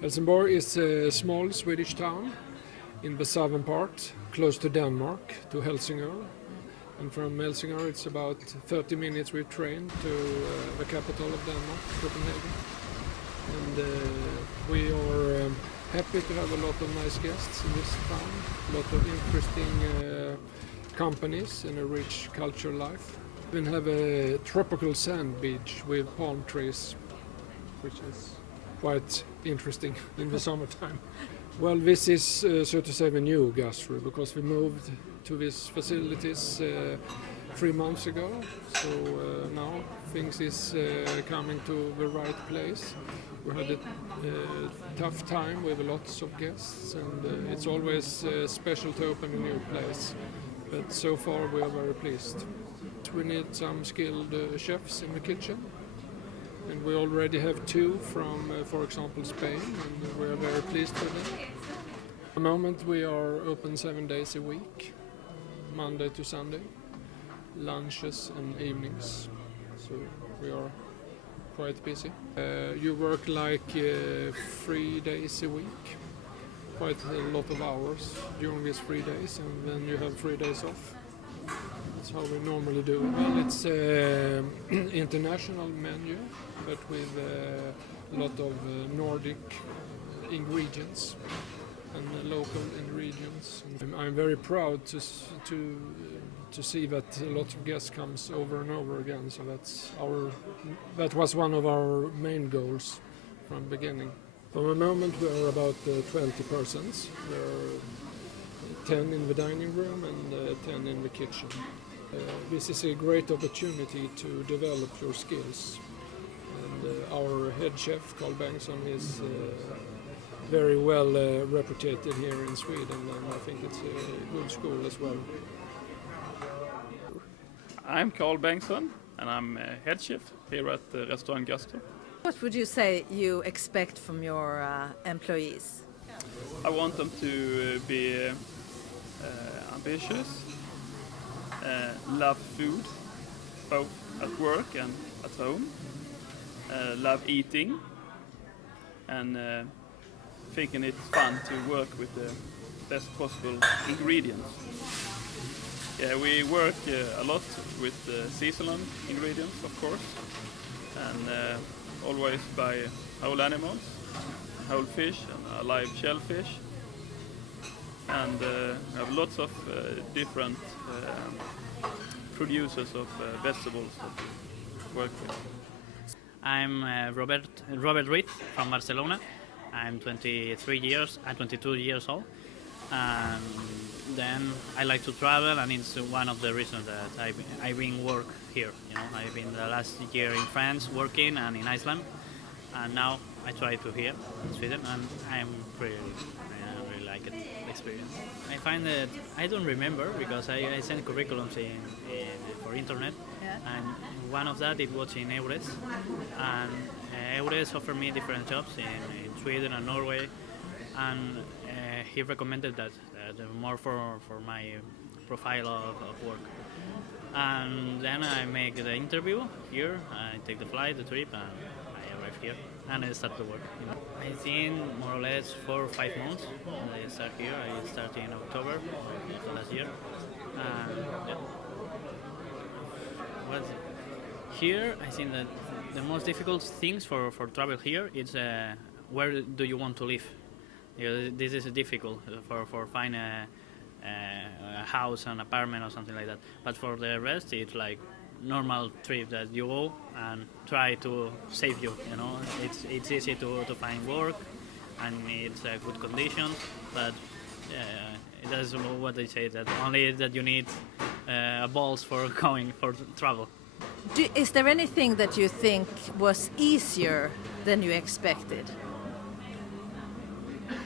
Helsingborg is a small Swedish town in the southern part, close to Denmark, to Helsingør. And from Helsingør it's about 30 minutes with train to the capital of Denmark, Copenhagen. And we are happy to have a lot of nice guests in this town, a lot of interesting companies and a rich cultural life. We have a tropical sand beach with palm trees, which is quite interesting in the summertime. Well, this is, so to say, the new gastro, because we moved to these facilities 3 months ago. So now things is coming to the right place. We had a tough time with lots of guests, and it's always special to open a new place. But so far we are very pleased. We need some skilled chefs in the kitchen. And we already have 2 from, for example, Spain, and we are very pleased with them. At the moment we are open 7 days a week, Monday to Sunday, lunches and evenings, so we are quite busy. You work like 3 days a week, quite a lot of hours during these 3 days, and then you have 3 days off. That's how we normally do it. Well, it's an international menu, but with a lot of Nordic ingredients and local ingredients. And I'm very proud to see that a lot of guests comes over and over again. So that was one of our main goals from the beginning. For the moment, we are about 20 persons. There are 10 in the dining room and 10 in the kitchen. This is a great opportunity to develop your skills. And our head chef, Carl Bengtsson, is very well reputed here in Sweden, and I think it's a good school as well. I'm Carl Bengtsson, and I'm head chef here at the Restaurant Gastro. What would you say you expect from your employees? I want them to be ambitious, love food, both at work and at home, love eating, and thinking it's fun to work with the best possible ingredients. Yeah, we work a lot with seasonal ingredients, of course, and always by whole animals, whole fish and live shellfish. And we have lots of different producers of vegetables that we work with. I'm Robert Ruiz from Barcelona. I'm 22 years old. Then I like to travel, and it's one of the reasons that I've been work here. You know, I've been the last year in France working and in Iceland, and now I try to here in Sweden, and I really like it experience. I find that I don't remember because I send curriculums for internet, and one of that it was in Eures, and Eures offered me different jobs in Sweden and Norway, and he recommended that more for my profile of work. And then I make the interview here, I take the flight, the trip, and I arrive here and I start to work. You know. I think more or less 4 or 5 months. I start here. I started in October last year. Yeah. Here, I think that the most difficult things for travel here is where do you want to live. You know, this is difficult for find a house, an apartment or something like that. But for the rest, it's like normal trip that you go and try to save you. You know, it's easy to find work, and it's a good condition. But that's what they say, that only that you need balls for going for travel. Is there anything that you think was easier than you expected?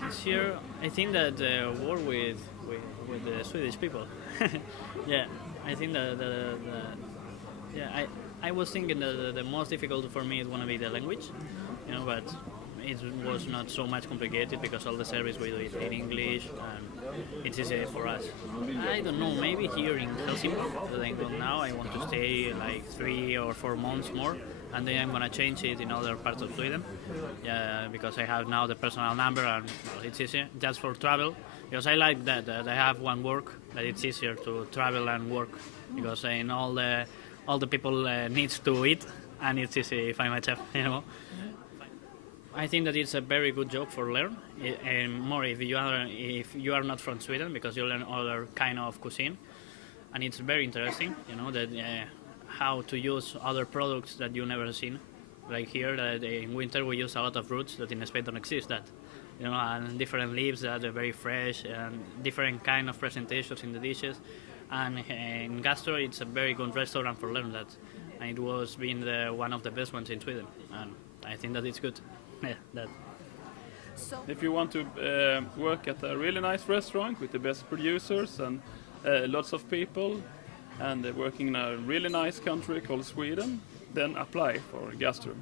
This year, I think that work with the Swedish people. Yeah, I think that I was thinking that the most difficult for me is going to be the language, you know, but it was not so much complicated because all the service we do is in English and it's easy for us. I don't know, maybe here in Helsinki, now I want to stay like 3 or 4 months more, and then I'm gonna change it in other parts of Sweden, because I have now the personal number and well, it's easier just for travel. Because I like that I have one work that it's easier to travel and work, because in all the people needs to eat, and it's easy if I'm a chef, you know. I think that it's a very good job for learn, and more if you are not from Sweden, because you learn other kind of cuisine, and it's very interesting, you know, that how to use other products that you never seen, like here that in winter we use a lot of roots that in Spain don't exist, that you know, and different leaves that are very fresh and different kind of presentations in the dishes, and in Gastro it's a very good restaurant for learn that, and it was being one of the best ones in Sweden, and I think that it's good. Yeah, that. So, If you want to work at a really nice restaurant with the best producers and lots of people, and working in a really nice country called Sweden, then apply for Gastro.